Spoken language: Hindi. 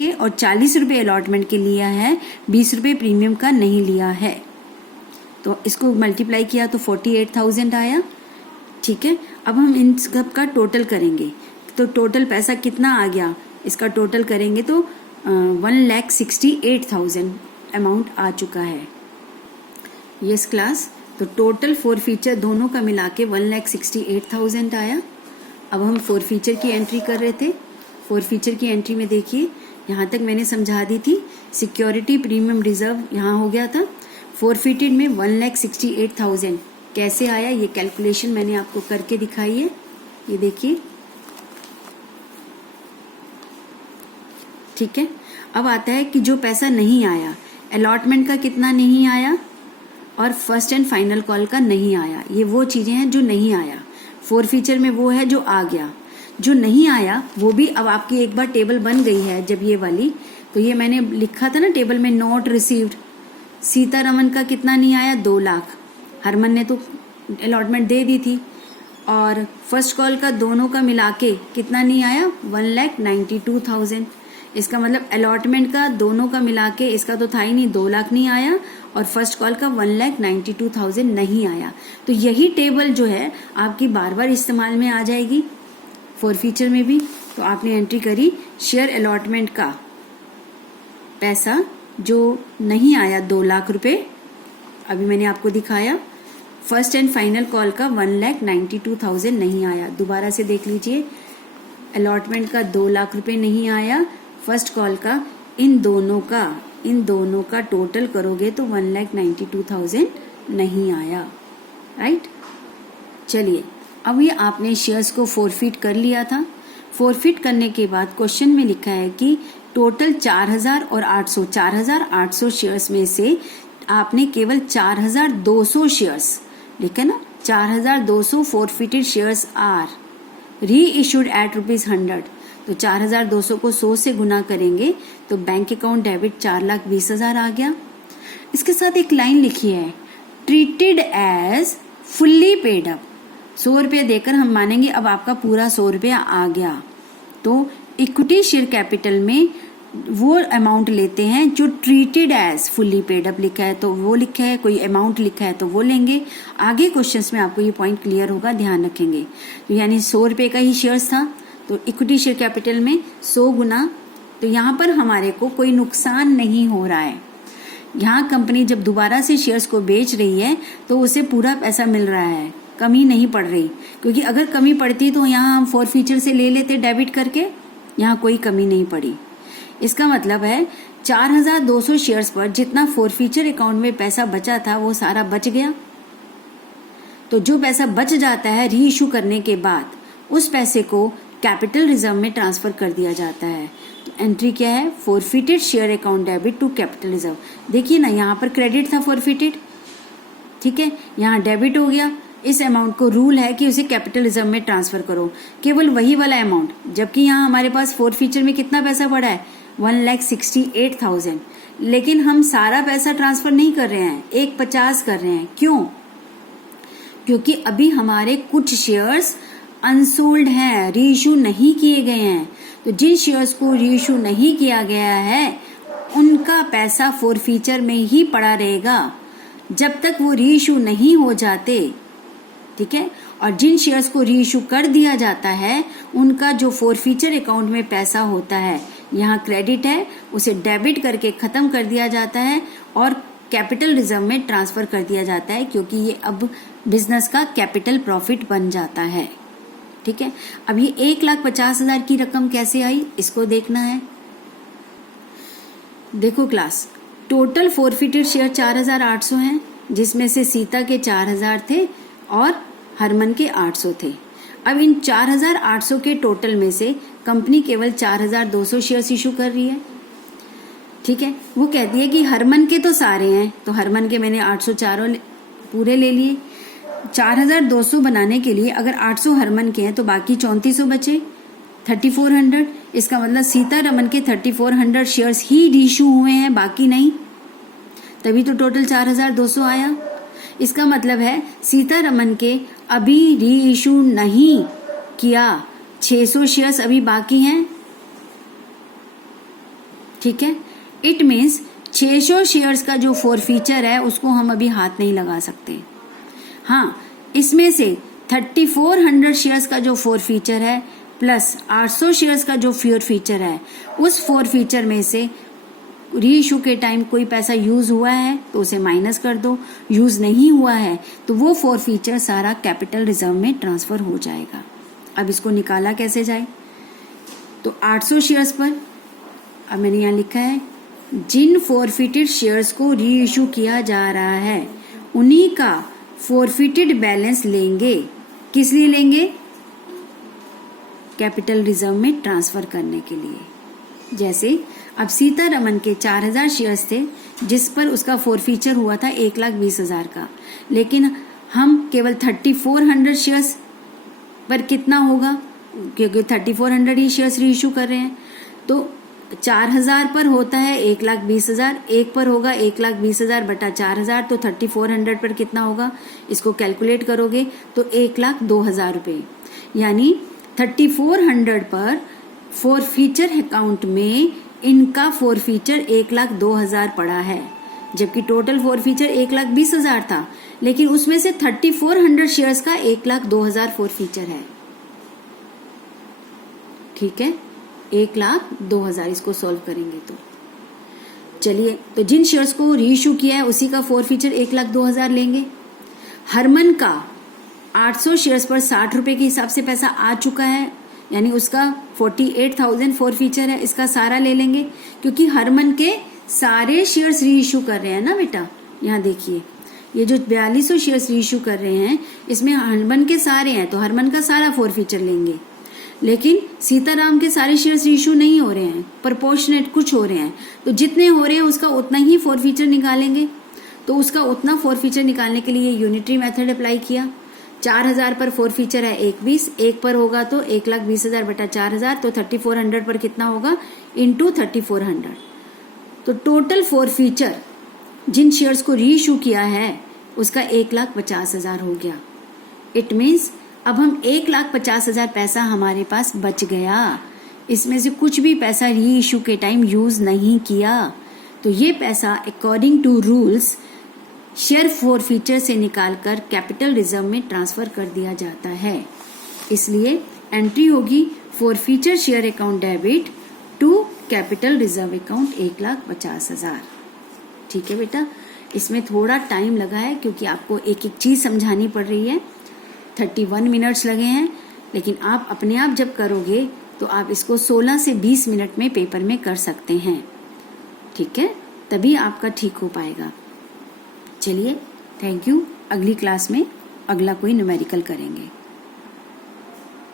के और 40 रुपये अलॉटमेंट के लिया है, 20 रुपये प्रीमियम का नहीं लिया है। तो इसको मल्टीप्लाई किया तो 48,000 आया। ठीक है, अब हम इन सब का टोटल करेंगे तो टोटल पैसा कितना आ गया, इसका टोटल करेंगे तो 1,68,000 अमाउंट आ चुका है। यस क्लास, तो टोटल फोर फीचर दोनों का मिला के 1,68,000 आया। अब हम फोर फीचर की एंट्री कर रहे थे। फोर फीचर की एंट्री में देखिए, यहाँ तक मैंने समझा दी थी। सिक्योरिटी प्रीमियम रिजर्व यहाँ हो गया था। फोरफिटेड में 1,68,000 कैसे आया, ये कैलकुलेशन मैंने आपको करके दिखाई है। ये देखिए, ठीक है। अब आता है कि जो पैसा नहीं आया, अलॉटमेंट का कितना नहीं आया और फर्स्ट एंड फाइनल कॉल का नहीं आया। ये वो चीजें हैं जो नहीं आया। फोर फीचर में वो है जो आ गया। जो नहीं आया वो भी अब आपकी एक बार टेबल बन गई है जब ये वाली, तो ये मैंने लिखा था ना टेबल में, नोट रिसीव्ड। सीतारमन का कितना नहीं आया, 2 लाख। हरमन ने तो अलॉटमेंट दे दी थी। और फर्स्ट कॉल का दोनों का मिला के कितना नहीं आया, 1,92,000। इसका मतलब अलॉटमेंट का दोनों का मिला के, इसका तो था ही नहीं, 2 लाख नहीं आया और फर्स्ट कॉल का 1,92,000 नहीं आया। तो यही टेबल जो है आपकी बार बार इस्तेमाल में आ जाएगी फोर फीचर में भी। तो आपने एंट्री करी शेयर अलॉटमेंट का पैसा जो नहीं आया, 2 लाख रुपए, अभी मैंने आपको दिखाया। फर्स्ट एंड फाइनल कॉल का 1,92,000 नहीं आया। दोबारा से देख लीजिए, अलॉटमेंट का 2 लाख रुपए नहीं आया, फर्स्ट कॉल का, इन दोनों का टोटल करोगे तो 1,92,000 नहीं आया। राइट, चलिए अब ये आपने शेयर्स को फोरफिट कर लिया था। फोरफिट करने के बाद क्वेश्चन में लिखा है कि टोटल 4,000 और 4,800 शेयर्स में से आपने केवल 4,200 शेयर्स लिखा ना, 4,200 फोरफिटेड शेयर्स आर री इशूड एट ₹100। तो 4,200 को 100 से गुना करेंगे तो बैंक अकाउंट डेबिट 4,20,000 आ गया। इसके साथ एक लाइन लिखी है, treated as fully paid up. 100 रुपये देकर हम मानेंगे अब आपका पूरा 100 रुपया आ गया। तो इक्विटी शेयर कैपिटल में वो अमाउंट लेते हैं जो treated as fully paid up लिखा है तो वो लिखा है, कोई अमाउंट लिखा है तो वो लेंगे। आगे क्वेश्चंस में आपको ये पॉइंट क्लियर होगा, ध्यान रखेंगे। तो यानी 100 रुपये का ही शेयर्स था तो इक्विटी शेयर कैपिटल में 100 गुना, तो यहाँ पर हमारे को कोई नुकसान नहीं हो रहा है। यहाँ कंपनी जब दोबारा से शेयर्स को बेच रही है तो उसे पूरा पैसा मिल रहा है, कमी नहीं पड़ रही। क्योंकि अगर कमी पड़ती तो यहाँ हम फोर फीचर से ले लेते डेबिट करके, यहाँ कोई कमी नहीं पड़ी। इसका मतलब है 4,200 शेयर्स पर जितना फोर फीचर अकाउंट में पैसा बचा था वो सारा बच गया। तो जो पैसा बच जाता है री इशू करने के बाद, उस पैसे को कैपिटल रिजर्व में ट्रांसफर कर दिया जाता है। तो एंट्री क्या है, forfeited share account debit to capital reserve. देखिए ना, यहाँ पर क्रेडिट था फोरफिटेड, ठीक है, यहाँ डेबिट हो गया। इस अमाउंट को रूल है कि उसे कैपिटल रिजर्व में ट्रांसफर करो, केवल वही वाला अमाउंट। जबकि यहाँ हमारे पास फोर फीचर में कितना पैसा पड़ा है, 1,68,000, लेकिन हम सारा पैसा ट्रांसफर नहीं कर रहे हैं, 1,50 कर रहे हैं। क्यों? क्योंकि अभी हमारे कुछ शेयर्स अनसोल्ड हैं, री इशू नहीं किए गए हैं। तो जिन शेयर्स को री इशू नहीं किया गया है उनका पैसा फोर फीचर में ही पड़ा रहेगा जब तक वो री इशू नहीं हो जाते, ठीक है। और जिन शेयर्स को री इशू कर दिया जाता है उनका जो फोर फीचर अकाउंट में पैसा होता है, यहाँ क्रेडिट है, उसे डेबिट करके खत्म कर दिया जाता है और कैपिटल रिजर्व में ट्रांसफर कर दिया जाता है, क्योंकि ये अब बिजनेस का कैपिटल प्रॉफिट बन जाता है, ठीक है। अब ये 1,50,000 की रकम कैसे आई, इसको देखना है। देखो क्लास, टोटल फोरफिटेड शेयर 4,800 हैं, जिसमें से सीता के 4,000 थे और हरमन के 800 थे। अब इन 4,800 के टोटल में से कंपनी केवल 4,200 शेयर्स इशू कर रही है, ठीक है। वो कहती है कि हरमन के तो सारे हैं, तो हरमन के मैंने 804 पूरे ले लिए। 4,200 बनाने के लिए अगर 800 हरमन के हैं तो बाकी 3400 बचे, 3,400। इसका मतलब सीतारमन के 3,400 शेयर्स ही रीइशू हुए हैं, बाकी नहीं, तभी तो टोटल 4,200 आया। इसका मतलब है सीतारमन के अभी री इशू नहीं किया, 600 शेयर्स अभी बाकी हैं, ठीक है, इट मीन्स 600 शेयर्स का जो फॉरफीचर है उसको हम अभी हाथ नहीं लगा सकते। हाँ, इसमें से 3400 शेयर्स का जो फॉरफीचर है प्लस 800 शेयर्स का जो फॉरफीचर है, उस फॉरफीचर में से री इशू के टाइम कोई पैसा यूज हुआ है तो उसे माइनस कर दो, यूज नहीं हुआ है तो वो फॉरफीचर सारा कैपिटल रिजर्व में ट्रांसफर हो जाएगा। अब इसको निकाला कैसे जाए, तो 800 शेयर्स पर अब मैंने यहाँ लिखा है जिन फॉरफिटेड शेयर्स को री इशू किया जा रहा है उन्हीं का फॉरफिटेड बैलेंस लेंगे। किस लिए लेंगे, कैपिटल रिजर्व में ट्रांसफर करने के लिए। जैसे अब सीतारमन के 4000 शेयर्स थे जिस पर उसका फॉरफीचर हुआ था 1,20,000 का, लेकिन हम केवल 3400 शेयर्स पर कितना होगा, क्योंकि 3400 ही शेयर्स री इशू कर रहे हैं, तो 4000 पर होता है 1,20,000, एक पर होगा 1,20,000 बटा 4000, तो 3400 पर कितना होगा, इसको कैलकुलेट करोगे तो 1,02,000 रुपये। यानी 3400 पर फॉरफीचर अकाउंट में इनका फॉरफीचर 1,02,000 पड़ा है, जबकि टोटल फॉरफीचर 1,20,000 था, लेकिन उसमें से 3400 शेयर्स का 1,02,000 फॉरफीचर है। ठीक है, 1,02,000 इसको सॉल्व करेंगे तो चलिए, तो जिन शेयर्स को री इशू किया है उसी का फॉरफीचर 1,02,000 लेंगे। हरमन का 800 शेयर्स पर 60 रुपए के हिसाब से पैसा आ चुका है, यानी उसका 48,000 फॉरफीचर है, इसका सारा ले लेंगे क्योंकि हरमन के सारे शेयर्स री इशू कर रहे हैं ना बेटा। यहाँ देखिए ये जो 4200 शेयर्स री इशू कर रहे हैं इसमें हरमन के सारे हैं, तो हरमन का सारा फॉरफीचर लेंगे। लेकिन सीताराम के सारे शेयर्स इशू नहीं हो रहे हैं, प्रोपोर्शनेट कुछ हो रहे हैं, तो जितने हो रहे हैं उसका उतना ही फॉरफीचर निकालेंगे। तो उसका उतना फॉरफीचर निकालने के लिए यूनिटरी मेथड अप्लाई किया। 4000 पर फॉरफीचर है 1,20,000, एक पर होगा तो 1,20,000 बटा 4000, तो 3400 पर कितना होगा इंटू 3400। तो टोटल फॉरफीचर जिन शेयर्स को री इशू किया है उसका 1,50,000 हो गया। इट मीन्स अब हम 1,50,000 पैसा हमारे पास बच गया, इसमें से कुछ भी पैसा री इशू के टाइम यूज नहीं किया, तो ये पैसा according to rules share forfeiture से निकालकर कैपिटल रिजर्व में ट्रांसफर कर दिया जाता है। इसलिए एंट्री होगी forfeiture share account debit to capital reserve account 1,50,000। ठीक है बेटा, इसमें थोड़ा टाइम लगा है क्योंकि आपको एक एक चीज समझानी पड़ रही है। 31 मिनट्स लगे हैं, लेकिन आप अपने आप जब करोगे तो आप इसको 16 से 20 मिनट में पेपर में कर सकते हैं। ठीक है, तभी आपका ठीक हो पाएगा। चलिए, थैंक यू। अगली क्लास में अगला कोई न्यूमेरिकल करेंगे।